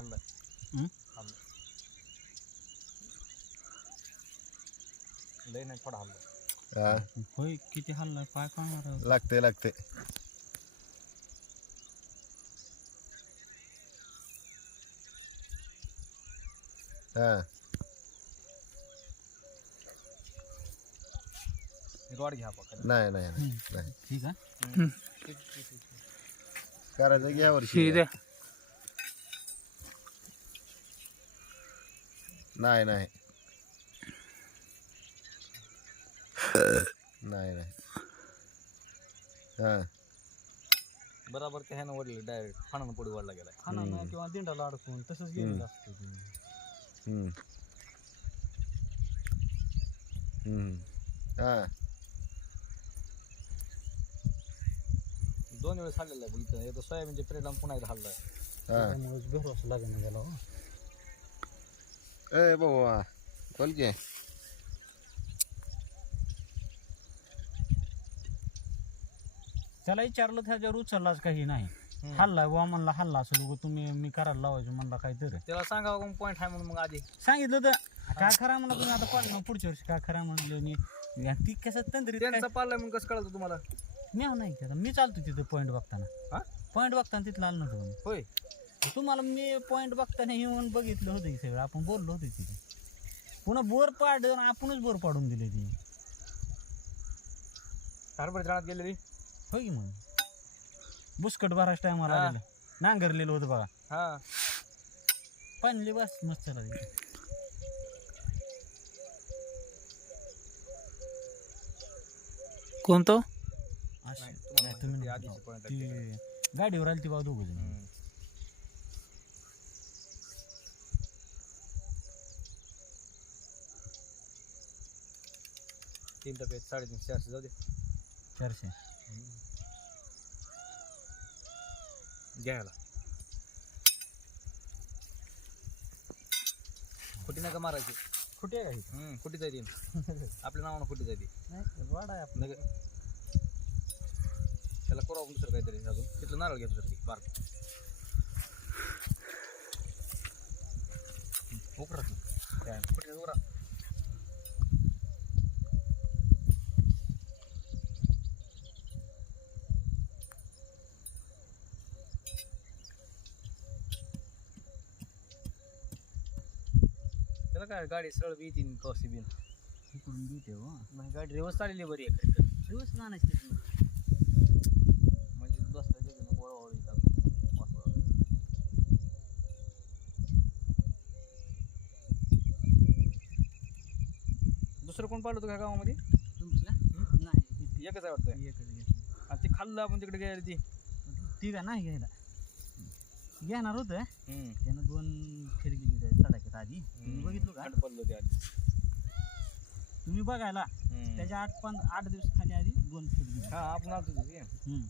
हल्लं? हल्लं लय नाही थोडं हल्लं हा होय किती हल्ला काय कळणार लागते लागते हा रॉड घ्या पकड नाही नाही नाही, नाही ठीक आहे करायचं घ्या वर्षी ही द्या नाही नाही नाही नाही हा बरोबर त्या ह्यानं वडलं डायरेक्ट फणानं पुढे वडला गेला हम्म. किंवा दिंडाला अडकून तसंच. गेलेलं असतं ते. हम्म. हम्म. हा दोन वेळेस हल्लेलं आहे बघितलं येतो सोयाबीनच्या पिरियडला पुन्हा एकदा हल्लाय हा त्यामुळेच बेहोस लागेना गेला हो. ए बाबा बोल की त्याला विचारलं त्याच्यावर उचललाच काही नाही? हल्ला बुवा म्हणला हल्ला असं लोक तुम्ही मी करायला लावायचं म्हणला काहीतरी. त्याला सांगावं पॉईंट आहे म्हणून मग आधी? सांगितलं तर काय खरा म्हणला तुम्ही आता मग पुढच्या वर्षी काय खरा म्हणलं आणि ती कसं काय? त्यांचा म्हणून कसं कळतं तुम्हाला? म्याव नाही केलं. मी चालतो तिथं पॉईंट बघताना. हा? पॉईंट बघताना तिथलं आलं नव्हतं. होय. तुम्हाला मी पॉईंट बघताना येऊन बघितलं होतं सगळं. आपण बोललो होतो तिथे. पुन्हा बोर पाड आपणच बोर पाडून दिले ती. हरभरा गेलेली? होय की मग? बुसकट भराच टायमाला हा. आलेलं. नांगरलेलं होतं बघा. हा. पाणली बस मस्त चला तिथे. कोणतं? अशी- नाही, तुम्हाला नाही, तुम्ही नको point ती गाडीवर आली ती बघा दोघं जण हम्म. तीन टप्पे आहेत, साडेतीनशे चारशे जाऊ दे. चारशे. घ्यायला खुटी नका मारायची. कुठे आहे काही हम्म, ती. आपल्या नावानं आहे ती. नाही वाडा आहे आपलं. नग त्याला करू आपण दुसरं काहीतरी अजून. तिथलं नारळ घेतो सर ती बार उकरा ती काय खुटी उकरा त्याला काय गाडी सरळ बी तीन कशी बिन इकडून नाही गाडी रिवर्स चाललेली बरी आहे. दिवस नानाच तिथून म्हणजे बसल्या जागी गोळा. दुसरं कोण पाहिलं होतं का गावामध्ये? तुमची? ना नाही एकच आहे वाटतं. एकच आणि ते खाल्लं आपण तिकडे गेली ती. ती का नाही घ्यायला. घेणार होतं. त्यानं दोन फेर गेली होत्या तडाख्यात आधी. तुम्ही बघितलं का? पडलं ते आधी. तुम्ही बघायला. त्याच्या आठ पंध आठ दिवस खाली आधी दोन फेर गेली. हा आपण आलतो तिथे हम्म.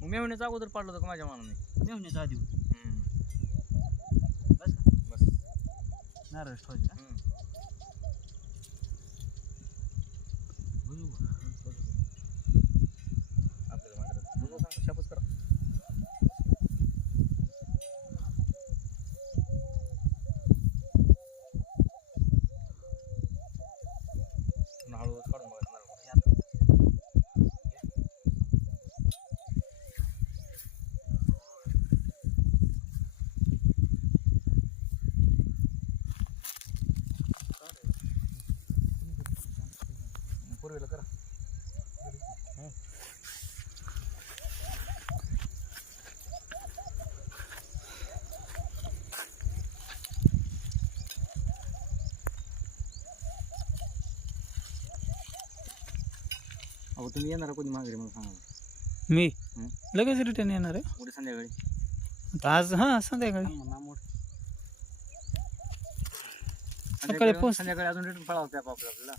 मग मेहण्याचं अगोदर पाडलं होतं का माझ्या मनाने? मेवण्याच्या आधी होती. बस का? बस. नारळ ठेवायचं? हम्म. बघू. आपल्याला माहिती राहतं. बघू सांग शापूस करा पुन्हा हळूहळू काढून बघा नारळ. पूर्वेला करा. अहो तुम्ही येणार कोणी माघारी मला सांगा मी हं? लगेच रिटर्न येणार आहे उद्या संध्याकाळी आता आज हां संध्याकाळी थांब मोड. पोहोच संध्याकाळी अजून रिटर्न पळावं त्या आपलं आपल्याला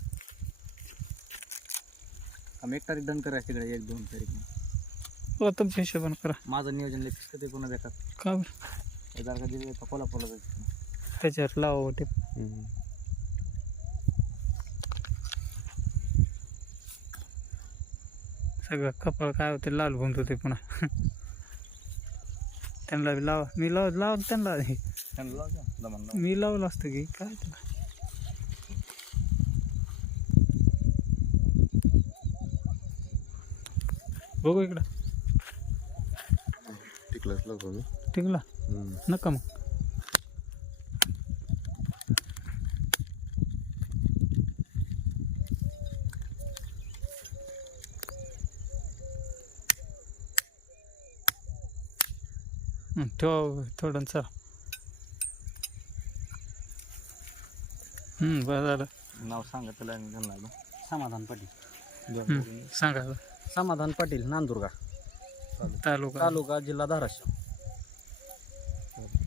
आम्ही एक तारीख डन करायचं तिकडे एक दोन तारीख. बघा तुमच्या हिशोबाने करा. माझं नियोजन लई फिक्स ते पुन्हा देतात का बरं? जर का दिले तर कोल्हापूरला जायचं. त्याच्यावर लावा टिप सगळं कपाळ काय होते लाल होऊन होते पुन्हा. त्यांना बी लावा. मी लाव लाव त्यांना. दमान लाव. मी लावलं असतं की काय त्याला? बघू इकडं. टिकलाच लावतो मी. टिकला. हम्म. नका मग. हं, ठेवा थोडं चला. हम्म बरं झालं. नाव सांगा त्याला. समाधान पाटील. सांगा. समाधान पाटील नांदुर्गा. तालुका. तालुका जिल्हा धाराशिव.